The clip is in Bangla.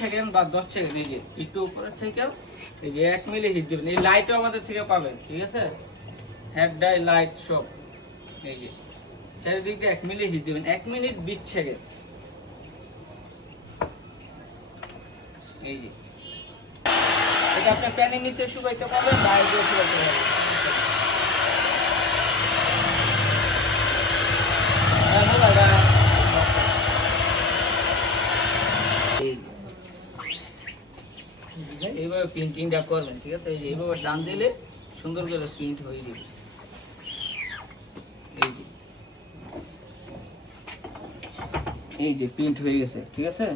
সেকেন্ড বা দশ সেকেন্ড, এই যে একটু উপরে থেকে এই যে এক মিলি হিট দেবেন, এই লাইটও আমাদের থেকে পাবেন, ঠিক আছে? হেড ডাই লাইট সব এই যে। চারিদিক এক মিলি হিট দেবেন, এক মিনিট বিশ সেকেন্ড। এই যে। এটা আপনি প্যানের নিচে শুকাইতে পারবেন বাইরে শুকাইতে পারবেন হ্যাঁ, মোবাইলটা- এই যে। এইভাবে প্রিন্টিংটা করবেন, ঠিক আছে? এই যে এইভাবে টান দিলে সুন্দর করে প্রিন্ট হয়ে যাবে এই যে। এই যে প্রিন্ট হয়ে গেছে, ঠিক আছে?